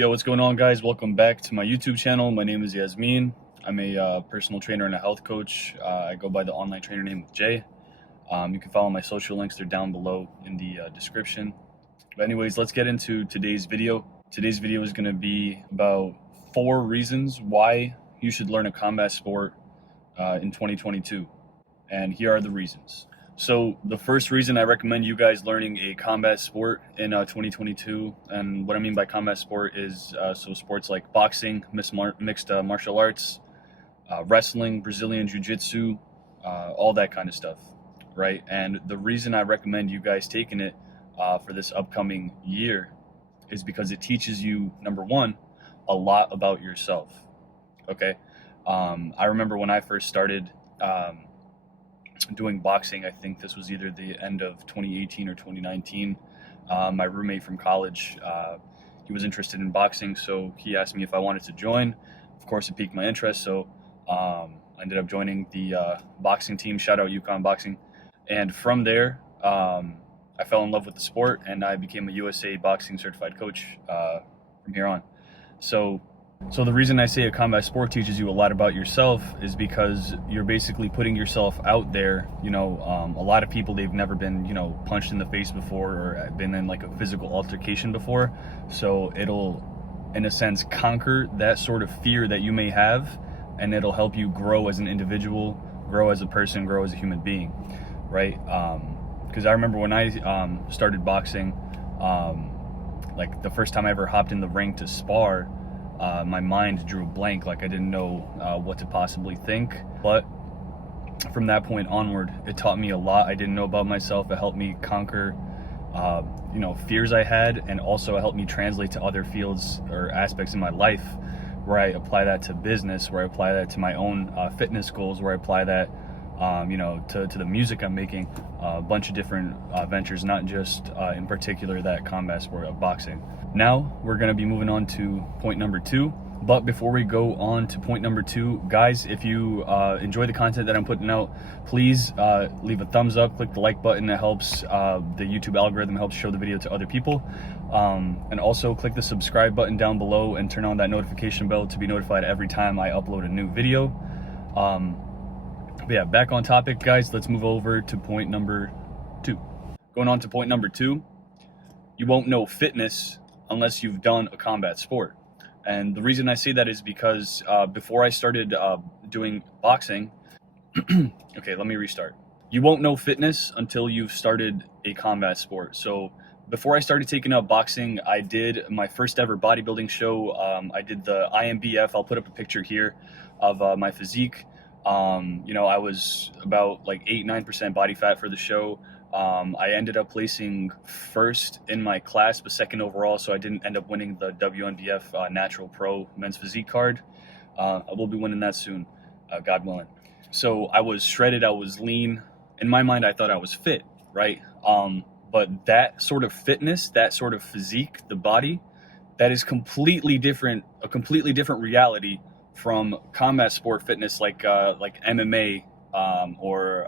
Yo, what's going on, guys? Welcome back to my YouTube channel. My name is Jasmin. I'm a personal trainer and a health coach. I go by the online trainer name of Jay. You can follow my social links. They're down below in the description. But anyways, let's get into today's video. Today's video is going to be about 4 reasons why you should learn a combat sport in 2022. And here are the reasons. So the first reason I recommend you guys learning a combat sport in 2022, and what I mean by combat sport is so sports like boxing, mixed martial arts, wrestling, Brazilian jiu-jitsu, all that kind of stuff, right? And the reason I recommend you guys taking it for this upcoming year is because it teaches you, number one, a lot about yourself, okay? I remember when I first started doing boxing, I think this was either the end of 2018 or 2019. My roommate from college, he was interested in boxing, so he asked me if I wanted to join. Of course, it piqued my interest, so I ended up joining the boxing team. Shout out UConn Boxing. And from there, I fell in love with the sport, and I became a USA boxing certified coach from here on. So the reason I say a combat sport teaches you a lot about yourself is because you're basically putting yourself out there. You know, a lot of people, they've never been, punched in the face before or been in like a physical altercation before. So it'll, in a sense, conquer that sort of fear that you may have, and it'll help you grow as an individual, grow as a person, grow as a human being, right? Because I remember when I started boxing, like the first time I ever hopped in the ring to spar, my mind drew a blank. Like I didn't know what to possibly think. But from that point onward, it taught me a lot I didn't know about myself. It helped me conquer, fears I had, and also it helped me translate to other fields or aspects in my life, where I apply that to business, where I apply that to my own fitness goals, where I apply that, to the music I'm making, a bunch of different ventures, not just in particular that combat sport of boxing. Now we're going to be moving on to point number 2. But before we go on to point number 2, guys, if you enjoy the content that I'm putting out, please leave a thumbs up, click the like button. That helps the YouTube algorithm, helps show the video to other people. And also click the subscribe button down below and turn on that notification bell to be notified every time I upload a new video. But yeah, back on topic, guys. Let's move over to point number 2. Going on to point number 2, you won't know fitness unless you've done a combat sport. And the reason I say that is because before I started doing boxing, okay, let me restart. You won't know fitness until you've started a combat sport. So before I started taking up boxing, I did my first ever bodybuilding show. I did the IMBF. I'll put up a picture here of my physique. I was about like 8-9% body fat for the show. I ended up placing first in my class, but second overall, so I didn't end up winning the WNBF Natural Pro Men's Physique card. I will be winning that soon, God willing. So I was shredded, I was lean. In my mind, I thought I was fit, right? But that sort of fitness, that sort of physique, the body, that is completely different, a completely different reality from combat sport fitness like MMA or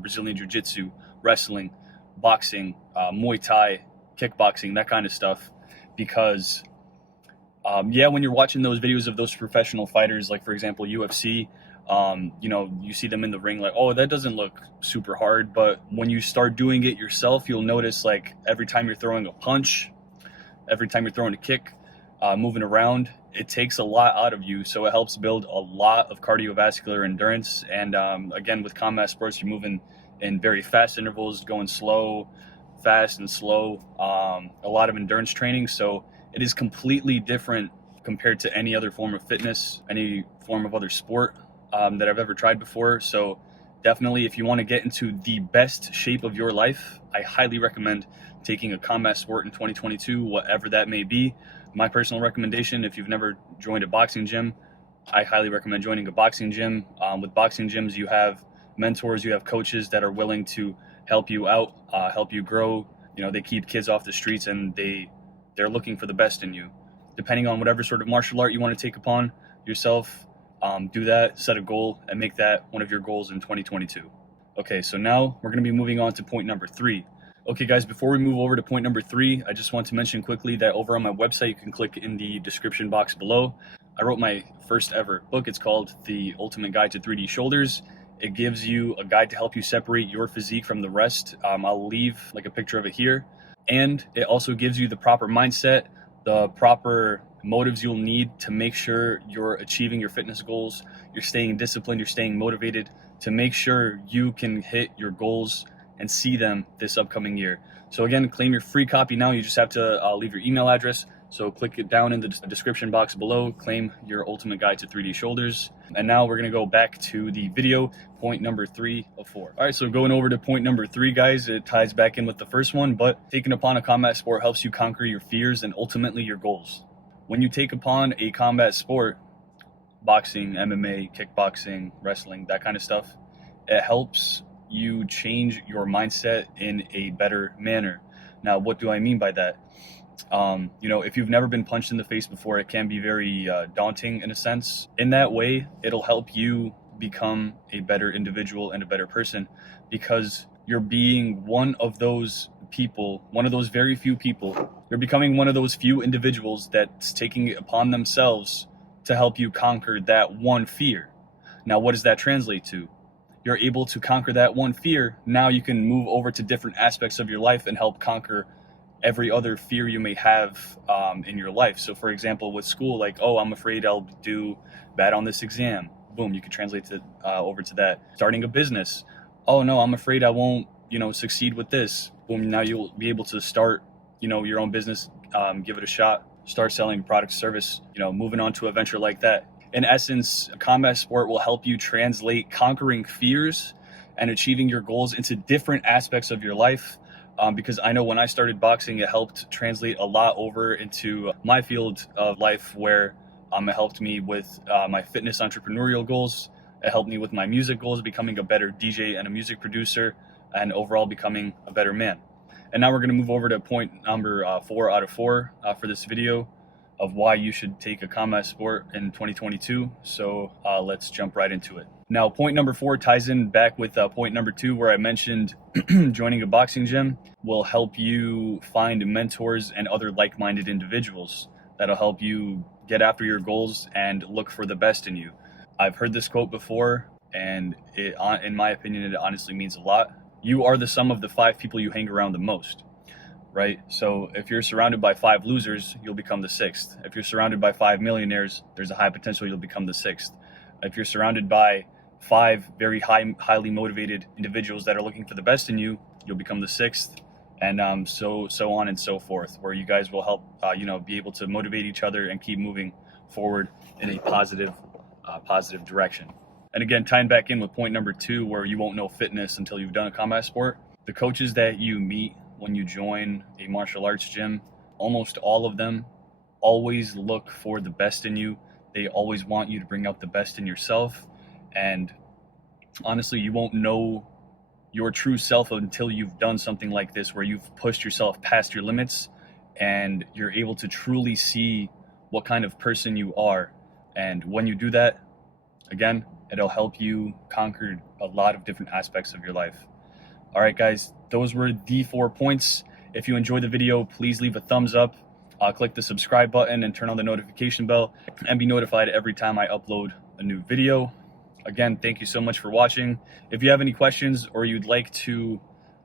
Brazilian jiu-jitsu, wrestling, boxing, Muay Thai, kickboxing, that kind of stuff. Because when you're watching those videos of those professional fighters, like for example UFC, you see them in the ring like, oh, that doesn't look super hard. But when you start doing it yourself, you'll notice like every time you're throwing a punch, every time you're throwing a kick, moving around, it takes a lot out of you. So it helps build a lot of cardiovascular endurance. And again, with combat sports, you're moving in very fast intervals, going slow, fast and slow, a lot of endurance training. So it is completely different compared to any other form of fitness, any form of other sport that I've ever tried before. So definitely, if you want to get into the best shape of your life, I highly recommend taking a combat sport in 2022, whatever that may be. My personal recommendation, if you've never joined a boxing gym, I highly recommend joining a boxing gym. With boxing gyms, you have mentors, you have coaches that are willing to help you out, help you grow. They keep kids off the streets, and they're looking for the best in you. Depending on whatever sort of martial art you want to take upon yourself, do that, set a goal, and make that one of your goals in 2022. Okay, so now we're going to be moving on to point number 3. Okay guys, before we move over to point number 3, I just want to mention quickly that over on my website, you can click in the description box below. I wrote my first ever book. It's called The Ultimate Guide to 3D Shoulders. It gives you a guide to help you separate your physique from the rest. I'll leave like a picture of it here. And it also gives you the proper mindset, the proper motives you'll need to make sure you're achieving your fitness goals, you're staying disciplined, you're staying motivated to make sure you can hit your goals and see them this upcoming year. So again, claim your free copy now. You just have to leave your email address. So click it down in the description box below, claim your Ultimate Guide to 3D Shoulders. And now we're gonna go back to the video, point number 3 of 4. All right, so going over to point number 3, guys, it ties back in with the first one, but taking upon a combat sport helps you conquer your fears and ultimately your goals. When you take upon a combat sport, boxing, MMA, kickboxing, wrestling, that kind of stuff, it helps you change your mindset in a better manner. Now, what do I mean by that? If you've never been punched in the face before, it can be very daunting in a sense. In that way, it'll help you become a better individual and a better person because you're being one of those people, one of those very few people. You're becoming one of those few individuals that's taking it upon themselves to help you conquer that one fear. Now, what does that translate to? You're able to conquer that one fear. Now you can move over to different aspects of your life and help conquer every other fear you may have in your life. So for example, with school, like, oh, I'm afraid I'll do bad on this exam. Boom, you can translate it over to that. Starting a business. Oh no, I'm afraid I won't, succeed with this. Boom, now you'll be able to start, your own business, give it a shot, start selling product, service, moving on to a venture like that. In essence, a combat sport will help you translate conquering fears and achieving your goals into different aspects of your life. Because I know when I started boxing, it helped translate a lot over into my field of life where it helped me with my fitness entrepreneurial goals. It helped me with my music goals, becoming a better DJ and a music producer, and overall becoming a better man. And now we're going to move over to point number 4 out of 4 for this video of why you should take a combat sport in 2022. So let's jump right into it. Now, point number 4 ties in back with point number 2, where I mentioned joining a boxing gym will help you find mentors and other like-minded individuals that'll help you get after your goals and look for the best in you. I've heard this quote before, and in my opinion, it honestly means a lot. You are the sum of the 5 people you hang around the most. Right? So if you're surrounded by 5 losers, you'll become the 6th. If you're surrounded by 5 millionaires, there's a high potential you'll become the 6th. If you're surrounded by 5 very highly motivated individuals that are looking for the best in you, you'll become the 6th, and so on and so forth, where you guys will help, be able to motivate each other and keep moving forward in a positive direction. And again, tying back in with point number 2, where you won't know fitness until you've done a combat sport, the coaches that you meet when you join a martial arts gym, almost all of them always look for the best in you. They always want you to bring out the best in yourself. And honestly, you won't know your true self until you've done something like this, where you've pushed yourself past your limits and you're able to truly see what kind of person you are. And when you do that, again, it'll help you conquer a lot of different aspects of your life. All right, guys, those were the 4 points. If you enjoyed the video, please leave a thumbs up, click the subscribe button, and turn on the notification bell, and be notified every time I upload a new video. Again, thank you so much for watching. If you have any questions or you'd like to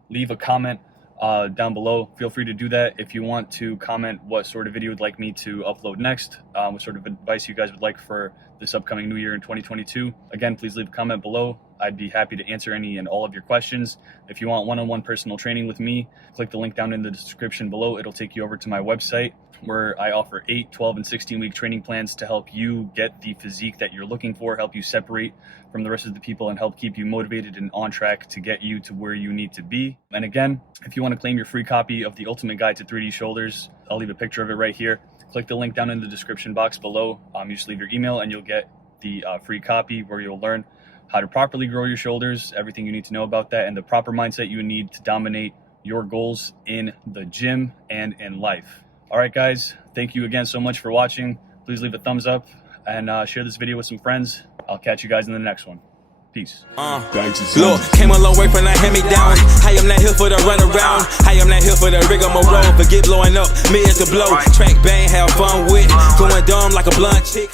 leave a comment down below, feel free to do that. If you want to comment what sort of video you'd like me to upload next, what sort of advice you guys would like for this upcoming new year in 2022, again, please leave a comment below. I'd be happy to answer any and all of your questions. If you want one-on-one personal training with me, click the link down in the description below. It'll take you over to my website, where I offer 8, 12, and 16-week training plans to help you get the physique that you're looking for, help you separate from the rest of the people, and help keep you motivated and on track to get you to where you need to be. And again, if you want to claim your free copy of the Ultimate Guide to 3D Shoulders, I'll leave a picture of it right here. Click the link down in the description box below. You just leave your email and you'll get the free copy, where you'll learn how to properly grow your shoulders, everything you need to know about that, and the proper mindset you need to dominate your goals in the gym and in life. All right, guys, thank you again so much for watching. Please leave a thumbs up and share this video with some friends. I'll catch you guys in the next one. Peace. Look, came a long way from that hand-me-down. I am not here for the runaround. I am not here for the rigmarole. Forget blowing up, me as the blow. Track bang, have fun with. Going dumb like a blunt chick.